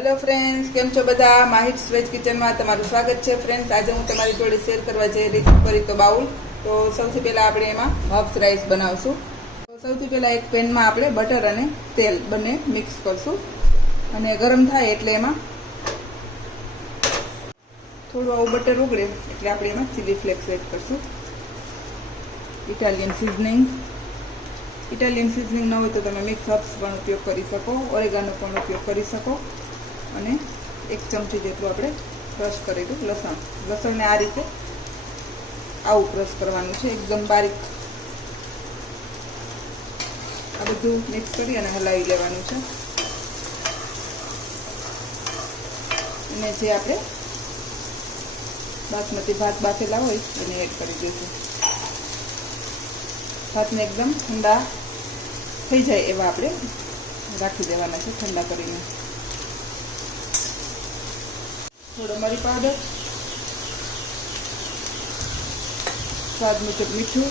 Hello friends, केम छो बधा? माहिट्स veg kitchen में तमारुं स्वागत है। फ्रेंड्स, आज हूँ तमारी जोड़े शेर करवा जई रही छुं परीतो बाउल। तो सौथी पहला आपणे एमां हब्स राइस बनावशुं। तो सौथी पहला एक पेन में आपणे बटर अने तेल बने मिक्स करशुं अने गरम थाय एटले एमां थोडुं आवुं बटर उगळे एटले आपणे एमां चिली फ्लेक्स एड करशुं। इटालियन सीजनिंग न होय तो तमे मिक्स हब्स पण उपयोग करी शको, ओरेगानो पण उपयोग करी शको। અને 1 ચમચી જેટલું આપણે ક્રશ કરેલું લસણને આ રીતે આવું ક્રશ કરવાનું છે, એકદમ બારીક। આ બધું મિક્સ કરી અને હલાવી લેવાનું છે અને જે આપણે બાસમતી ભાત બાફેલા હોય એને એડ કરી દઈશું। ભાતને એકદમ ઠંડા થઈ જાય એવા આપણે રાખી દેવાના છે, ઠંડા કરીને। थोड़ो मरी पाउडर, स्वाद मुजब मीठू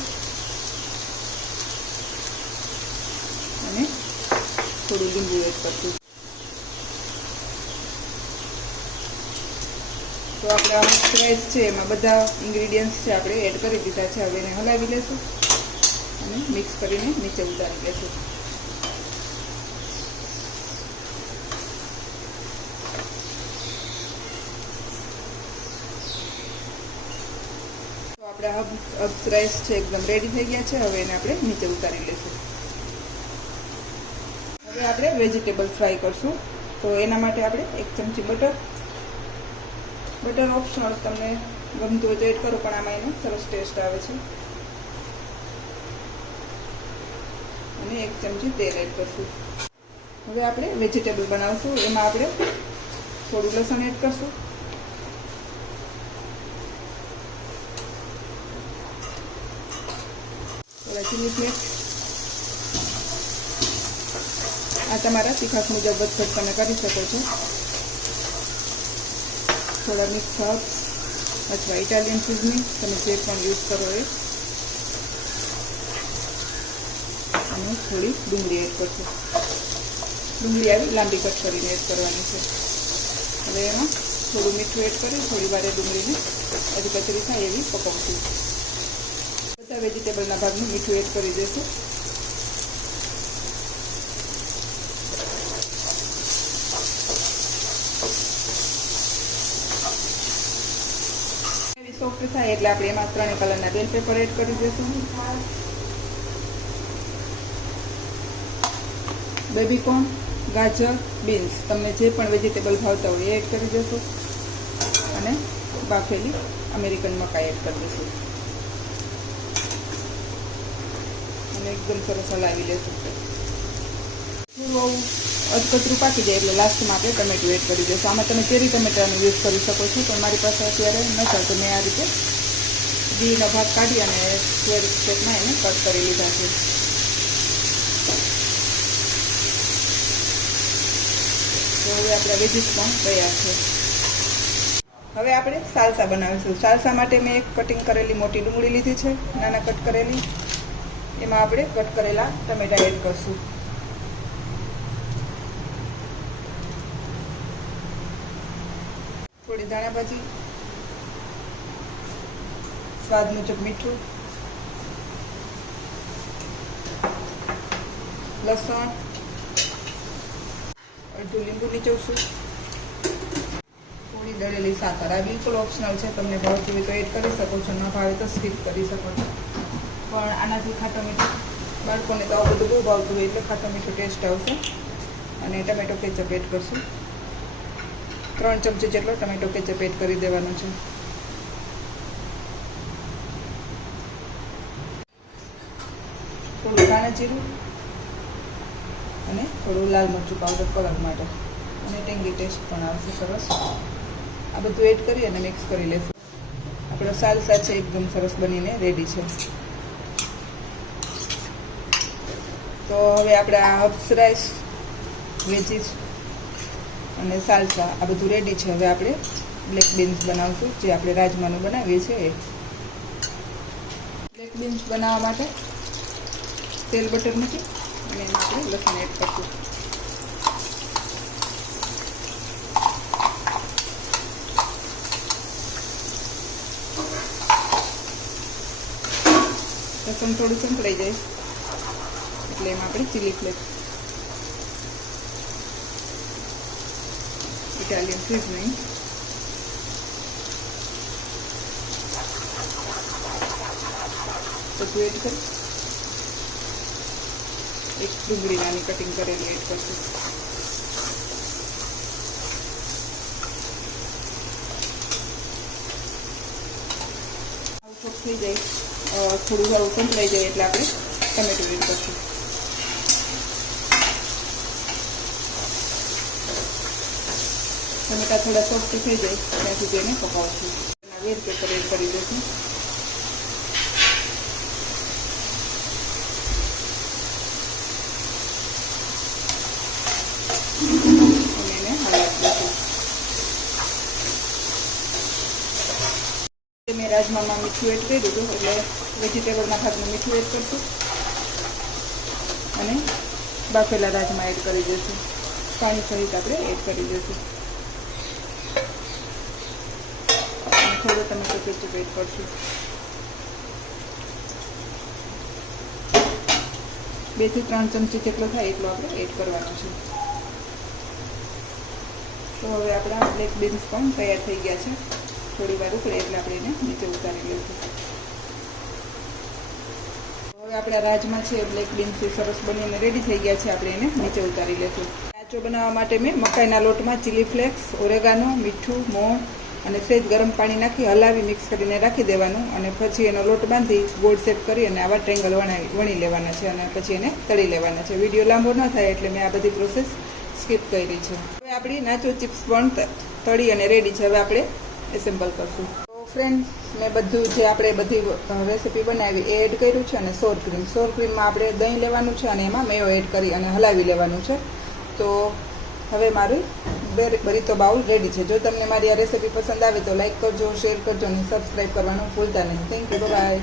અને થોડું લીંબુ એડ કરશું। તો આપણે આ રાઈસ છે એમાં બધા ઇન્ગ્રેડિયન્ટ્સ છે આપણે એડ કરી દીધા છે। હવે એને હલાવી લેશું અને મિક્સ કરીને નીચે ઉતારી લેશું। આપણે હબ્સ રાઈસ છે એકદમ રેડી થઈ ગયા છે। હવે એને આપણે નીચે ઉતારી લઈશું। હવે આપણે વેજીટેબલ ફ્રાય કરશું। તો એના માટે આપણે 1 ચમચી બટર ઓપ્શનલ, તમને ગમતું હોય તો એડ કરો, પણ આમાં એનો સરસ ટેસ્ટ આવે છે। અને 1 ચમચી તેલ એડ કરશું। હવે આપણે વેજીટેબલ બનાવશું। એમાં આપણે થોડું લસણ એડ કરશું, चिली फ्लेक्स, आ तमारा तीखास मुजब વધઘટ તમે કરી શકો છો। થોડા મિક્સ હર્બ્સ અથવા ઇટાલિયન સિઝનિંગ તમે જે પણ યુઝ કરો એ, અને થોડી ડુંગળી એડ કરશો। ડુંગળી આવી લાંબી કટ કરીને એડ કરવાની છે। હવે એમાં થોડું મીઠું એડ કરી થોડી વાર ડુંગળીને હજી કચરી થાય એવી પકવશું। બધા વેજીટેબલના ભાગનું મીઠું એડ કરી દઈશું। એવી સોફ્ટ થાય એટલે આપણે એમાં 3 કલરના બેલ પેપર એડ કરી દઈશું। બેબીકોર્ન, ગાજર, બીન્સ, તમને જે પણ વેજીટેબલ ભાવતા હોય એ એડ કરી દઈશું અને બાફેલી અમેરિકન મકાઈ એડ કરી દઈશું અને એકદમ સરસ હલાવી લેશું। થોડું અધકચરું પાકી જાય એટલે લાસ્ટમાં આપણે ટમેટું એડ કરી દઈશું। આમાં તમે ચેરી ટમેટાનો યુઝ કરી શકો છો, પણ મારી પાસે અત્યારે નથી, તો મેં આ રીતે બીનો ભાગ કાઢી અને સ્ક્વેર શેપમાં એને કટ કરી લીધા છે। તો હવે આપણા વેજીસ પણ તૈયાર છે। હવે આપણે સાલસા બનાવીશું। સાલસા માટે મેં એક કટિંગ કરેલી મોટી ડુંગળી લીધી છે, નાના કટ કરેલી। એમાં આપણે કટ કરેલા ટમેટા એડ કરશું। થોડી ધાણા ભાજી, સ્વાદ મુજબ મીઠું, લસણ, અડધું લીંબુ નીચોવશું, થોડી દળેલી સાકર। આ બિલકુલ ઓપ્શનલ છે, તમને ભાવતી હોય તો એડ કરી શકો છો, ન ભાવે તો સ્કીપ કરી શકો છો। પણ આનાથી ખાટો મીઠું બાળકોને તો આવું બધું બહુ ભાવતું હોય એટલે ખાટો મીઠું ટેસ્ટ આવશે। અને ટમેટો કેચઅપ એડ કરશું। 3 ચમચી જેટલો ટમેટો કેચઅપ એડ કરી દેવાનો છે। થોડું ધાણા જીરું અને થોડું લાલ મરચું પાવડર કલર માટે, અને ટેંગી ટેસ્ટ પણ આવશે સરસ। આ બધું એડ કરી અને મિક્સ કરી લેશું। આપણો સાલસા છે એકદમ સરસ બનીને રેડી છે। તો હવે આપણે આ હબ્સ રાઈસ, વેજીસ અને સાલસા આ બધું રેડી છે। હવે આપણે બ્લેક બીન્સ બનાવશું, જે આપણે રાજમાનું બનાવીએ છીએ એ। બ્લેક બીન્સ બનાવવા માટે તેલ બટર મૂકી અને એમાં આપણે લસણ એડ કરશું। લસણ થોડું સંકળાઈ જાય એટલે એમાં આપણે ચીલી ફ્લેક્સ, ઇટાલિયન સિઝનિંગ, બધું એડ કરી એક ડુંગળી નાની કટિંગ કરેલી એડ કરશું. આવું થઈ જાય, થોડું આવું સંકળાઈ જાય એટલે આપણે ટમેટું એડ કરશું. ટમેટા થોડા સોફ્ટ થઈ જાય ત્યાં સુધી એને પકાવશું. વેર પેપર એડ કરી દઈશું. અને એને હલાવી દઈશું. મેં રાજમામાં મીઠું એડ કરી દીધું એટલે વેજીટેબલના ભાગનું મીઠું એડ કરશું અને બાફેલા રાજમા એડ કરી દઈશું. પાણી સહિત આપણે એડ કરી દઈશું. થોડો ટમેટો કેચઅપ એડ કરશું. 2 થી 3 ચમચી જેટલો થાય એટલો આપણે એડ કરવાનો છે. તો હવે આપણા બ્લેક બીન્સ પણ તૈયાર થઈ ગયા છે. થોડી વાર ઉકળે એટલે આપણે એને નીચે ઉતારી લઈશું. હવે આપણા રાજમા છે બ્લેક બીન્સ સરસ બનીને રેડી થઈ ગયા છે. આપણે એને નીચે ઉતારી લઈશું. કાચો બનાવવા માટે મેં મકાઈના લોટમાં ચીલી ફ્લેક્સ, ઓરેગાનો, મીઠું, મોણ અને સહેજ ગરમ પાણી નાખી હલાવી મિક્સ કરીને રાખી દેવાનું અને પછી એનો લોટ બાંધી ગોળ શેપ કરી અને આવા ટ્રેંગલ વણી લેવાના છે અને પછી એને તળી લેવાના છે. વિડીયો લાંબો ન થાય એટલે મેં આ બધી પ્રોસેસ સ્કીપ કરી છે. હવે આપણી નાચો ચિપ્સ પણ તળી અને રેડી છે. હવે આપણે એસેમ્બલ કરશું. તો ફ્રેન્ડ્સ, મેં બધું જે આપણે બધી રેસીપી બનાવી એ એડ કર્યું છે અને સોર ક્રીમમાં આપણે દહીં લેવાનું છે અને એમાં મેયો એડ કરી અને હલાવી લેવાનું છે. તો હવે મારું બરીતો બાઉલ રેડી છે. જો તમને મારી આ રેસીપી પસંદ આવે તો લાઈક કરજો, શેર કરજો અને સબસ્ક્રાઈબ કરવાનું ભૂલતા નહીં. Thank you, by.